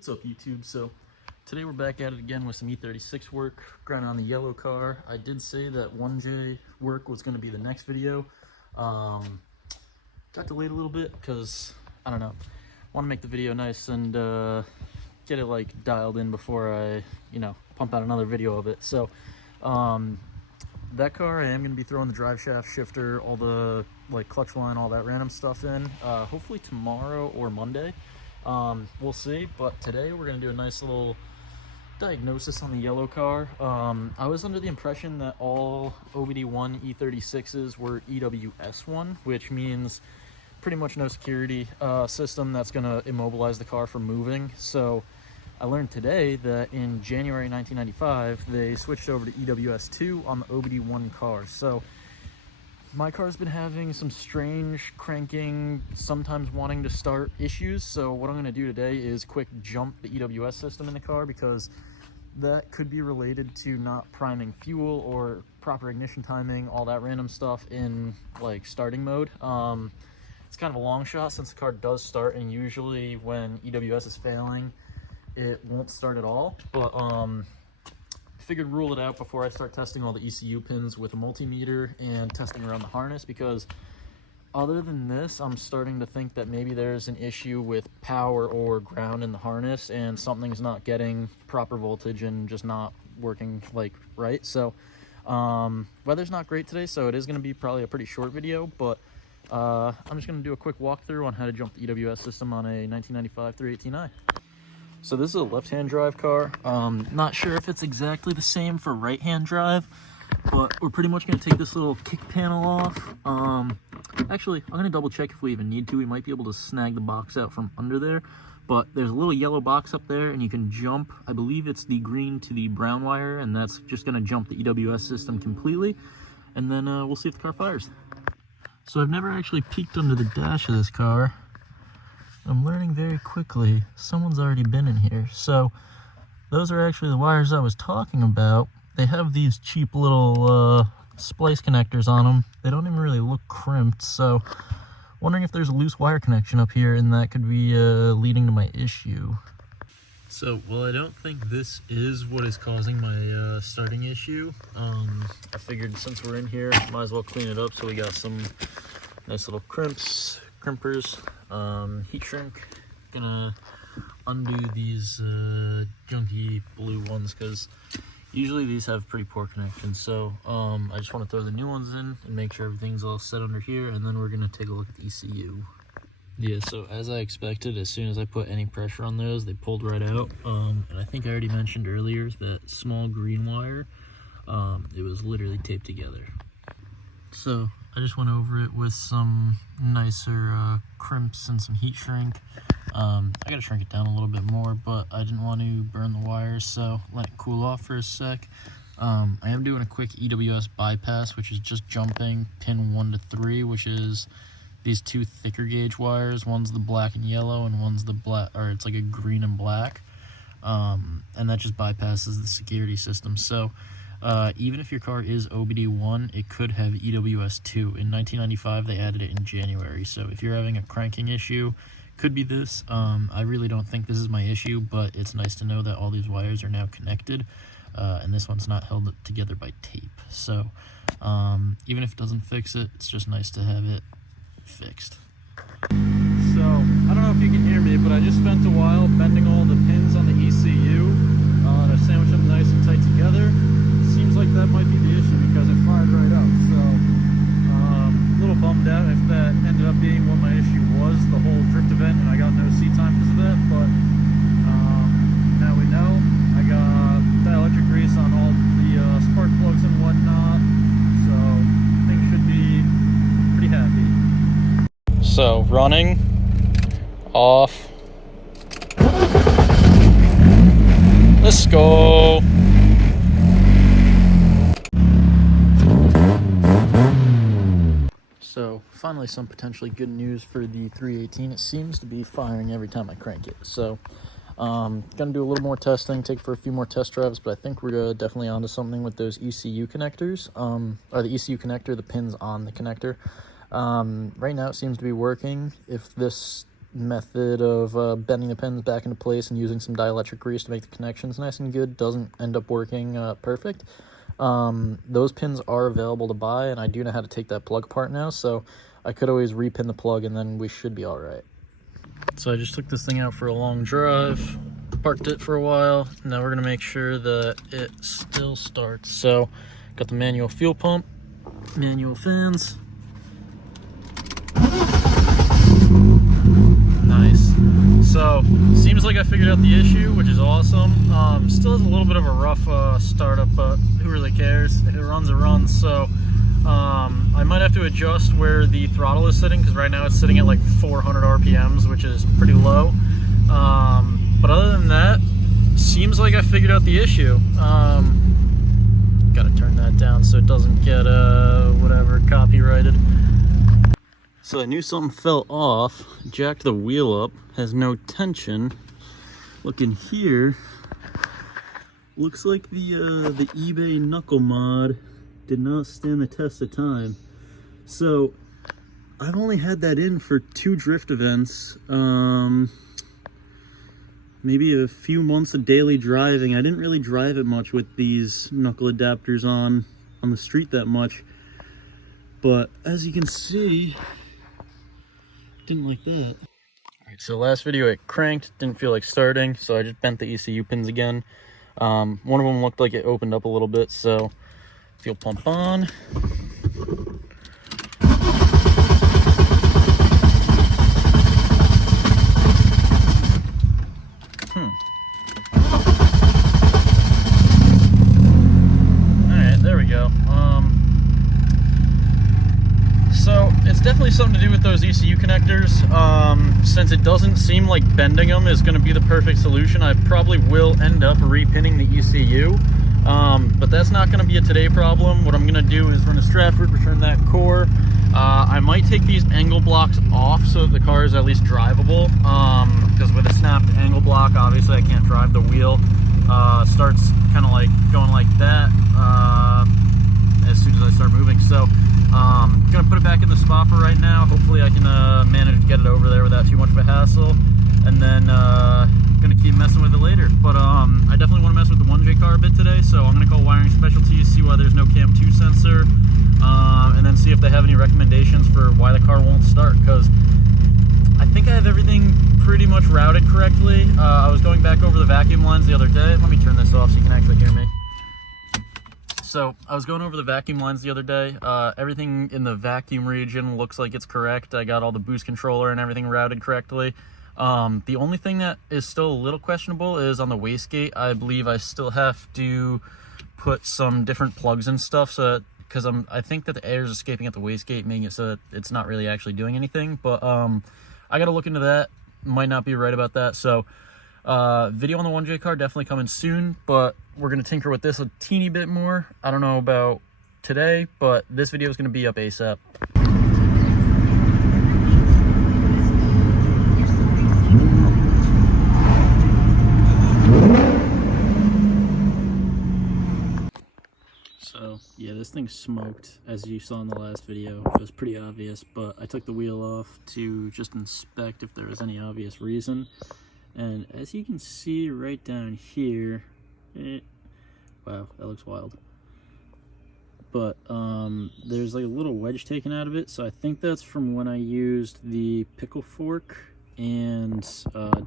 What's up, YouTube? So today we're back at it again with some E36 work, grinding on the yellow car. I did say that 1J work was going to be the next video. Got delayed a little bit because, I don't know, want to make the video nice and get it like dialed in before I, pump out another video of it. So that car, I am going to be throwing the drive shaft, shifter, all the like clutch line, all that random stuff in, hopefully tomorrow or Monday. We'll see, but today we're going to do a nice little diagnosis on the yellow car. I was under the impression that all OBD1 E36s were EWS1, which means pretty much no security system that's going to immobilize the car from moving. So I learned today that in January 1995 they switched over to EWS2 on the OBD1 cars. So my car's been having some strange cranking, sometimes wanting to start issues. So what I'm going to do today is quick jump the EWS system in the car, because that could be related to not priming fuel or proper ignition timing, all that random stuff in like starting mode. It's kind of a long shot since the car does start, and usually when EWS is failing it won't start at all, but figured rule it out before I start testing all the ECU pins with a multimeter and testing around the harness, because other than this, I'm starting to think that maybe there's an issue with power or ground in the harness and something's not getting proper voltage and just not working like right. So weather's not great today, so it is going to be probably a pretty short video, but I'm just going to do a quick walkthrough on how to jump the EWS system on a 1995 318i. So this is a left-hand drive car. Not sure if it's exactly the same for right-hand drive, but we're pretty much going to take this little kick panel off. Actually, I'm going to double check if we even need to. We might be able to snag the box out from under there, but there's a little yellow box up there, and you can jump, I believe it's the green to the brown wire, and that's just going to jump the EWS system completely, and then we'll see if the car fires. So I've never actually peeked under the dash of this car. I'm learning very quickly someone's already been in here. So those are actually the wires I was talking about. They have these cheap little splice connectors on them. They don't even really look crimped, so wondering if there's a loose wire connection up here, and that could be leading to my issue. So, well, I don't think this is what is causing my starting issue. I figured since we're in here, might as well clean it up. So we got some nice little crimpers, heat shrink. Gonna undo these junky blue ones, because usually these have pretty poor connections. So I just want to throw the new ones in and make sure everything's all set under here, and then we're gonna take a look at the ECU. Yeah, so as I expected, as soon as I put any pressure on those, they pulled right out. And I think I already mentioned earlier that small green wire, it was literally taped together. So I just went over it with some nicer crimps and some heat shrink. I gotta shrink it down a little bit more, but I didn't want to burn the wires, so let it cool off for a sec. I am doing a quick EWS bypass, which is just jumping pin 1 to 3, which is these two thicker gauge wires. One's the black and yellow, and one's the black, or it's like a green and black. And that just bypasses the security system. So even if your car is OBD1, it could have EWS2. In 1995, they added it in January. So if you're having a cranking issue, could be this. I really don't think this is my issue, but it's nice to know that all these wires are now connected, and this one's not held together by tape. So even if it doesn't fix it, it's just nice to have it fixed. So I don't know if you can hear me, but I just spent a while bending all the pins on the ECU to sandwich them nice and tight together. Seems like that might be the issue, because it fired right up. So a little bummed out if that ended up being what my issue was, the whole drift event, and I got no seat time because of that. But now we know. I got dielectric grease on all the spark plugs and whatnot, so things should be pretty happy. So running, off, let's go. So finally some potentially good news for the 318. It seems to be firing every time I crank it. So gonna do a little more testing, take it for a few more test drives, but I think we're definitely onto something with those ECU connectors, or the ECU connector, the pins on the connector. Right now it seems to be working. If this method of bending the pins back into place and using some dielectric grease to make the connections nice and good doesn't end up working perfect. Those pins are available to buy, and I do know how to take that plug apart now, so I could always repin the plug and then we should be all right. So I just took this thing out for a long drive, parked it for a while. Now we're gonna make sure that it still starts. So got the manual fuel pump, manual fans. Nice. So seems like I figured out the issue, which is awesome. Still has a little bit of a rough startup, but who really cares? If it runs, it runs. So I might have to adjust where the throttle is sitting, because right now it's sitting at like 400 RPMs, which is pretty low. But other than that, seems like I figured out the issue. Gotta turn that down so it doesn't get whatever copyrighted. So I knew something fell off, jacked the wheel up, has no tension. Looking here, looks like the eBay knuckle mod did not stand the test of time. So I've only had that in for 2 drift events, maybe a few months of daily driving. I didn't really drive it much with these knuckle adapters on the street that much, but as you can see, didn't like that. All right, so last video it cranked, didn't feel like starting, so I just bent the ECU pins again. One of them looked like it opened up a little bit, so fuel pump on. Alright, there we go. So it's definitely something to do with those ECU connectors. Since it doesn't seem like bending them is going to be the perfect solution, I probably will end up repinning the ECU. But that's not going to be a today problem. What I'm going to do is run a Stratford, return that core. I might take these angle blocks off so that the car is at least drivable, because with a snapped angle block, obviously I can't drive. The wheel starts kind of like going like that as soon as I start moving. So I'm going to put it back in the spot for right now. Hopefully I can manage to get it over there without too much of a hassle, and then going to keep messing with it later. But I definitely want to mess with the 1J car a bit today, so I'm going to call Wiring Specialties, see why there's no Cam 2 sensor, and then see if they have any recommendations for why the car won't start, because I think I have everything pretty much routed correctly. I was going back over the vacuum lines the other day. Let me turn this off so you can actually hear me. So I was going over the vacuum lines the other day. Everything in the vacuum region looks like it's correct. I got all the boost controller and everything routed correctly. The only thing that is still a little questionable is on the wastegate. I believe I still have to put some different plugs and stuff, so because I think that the air is escaping at the wastegate, making it so that it's not really actually doing anything. But I got to look into that. Might not be right about that. So video on the 1J car definitely coming soon, but we're going to tinker with this a teeny bit more. I don't know about today, but this video is going to be up ASAP. So yeah, this thing smoked, as you saw in the last video. It was pretty obvious, but I took the wheel off to just inspect if there was any obvious reason. And as you can see right down here, wow, that looks wild. But there's like a little wedge taken out of it, so I think that's from when I used the pickle fork and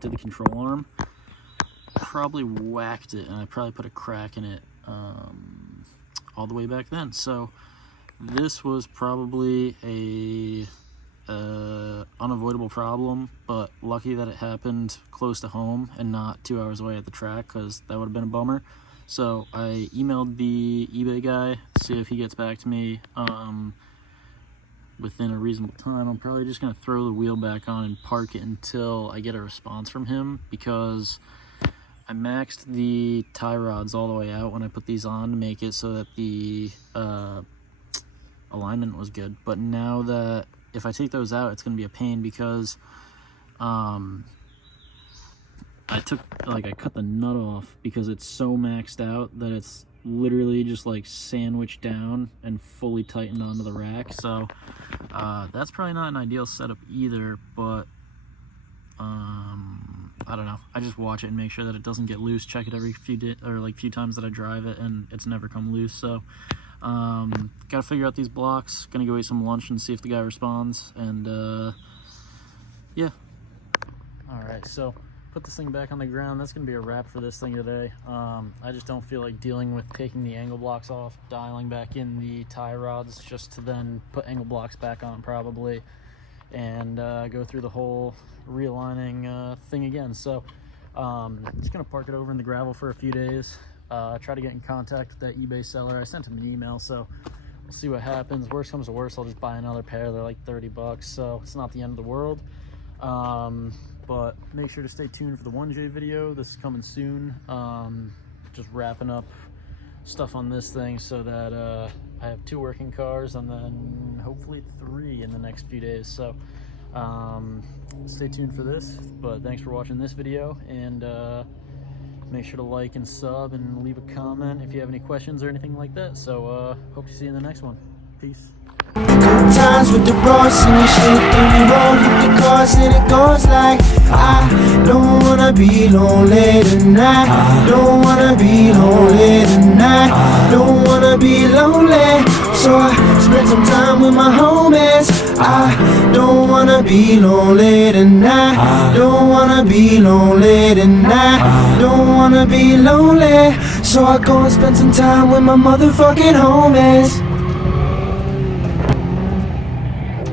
did the control arm. Probably whacked it, and I probably put a crack in it all the way back then. So this was probably a unavoidable problem, but lucky that it happened close to home and not 2 hours away at the track, because that would have been a bummer. So I emailed the eBay guy, see if he gets back to me within a reasonable time. I'm probably just going to throw the wheel back on and park it until I get a response from him, because I maxed the tie rods all the way out when I put these on to make it so that the alignment was good. But now that if I take those out, it's going to be a pain, because I cut the nut off because it's so maxed out that it's literally just like sandwiched down and fully tightened onto the rack. So that's probably not an ideal setup either, but I don't know. I just watch it and make sure that it doesn't get loose. Check it every few times that I drive it, and it's never come loose. So, gotta figure out these blocks. Gonna go eat some lunch and see if the guy responds. And yeah. All right. So put this thing back on the ground. That's gonna be a wrap for this thing today. I just don't feel like dealing with taking the angle blocks off, dialing back in the tie rods, just to then put angle blocks back on probably, and go through the whole realigning thing again. So just gonna park it over in the gravel for a few days, try to get in contact with that eBay seller. I sent him an email, so we'll see what happens. Worst comes to worst, I'll just buy another pair. They're like 30 bucks, so it's not the end of the world. But make sure to stay tuned for the 1J video. This is coming soon. Just wrapping up stuff on this thing so that I have 2 working cars, and then hopefully 3 in the next few days. So stay tuned for this, but thanks for watching this video, and make sure to like and sub and leave a comment if you have any questions or anything like that. So hope to see you in the next one. Peace. Times with the bros and the shit, and we roll with the cars, and it goes like, I don't wanna be lonely tonight. I don't wanna be lonely tonight. I don't wanna be lonely, so I spend some time with my homies. I don't wanna be lonely tonight. I don't wanna be lonely tonight. I don't wanna be lonely, so I go and spend some time with my motherfucking homies.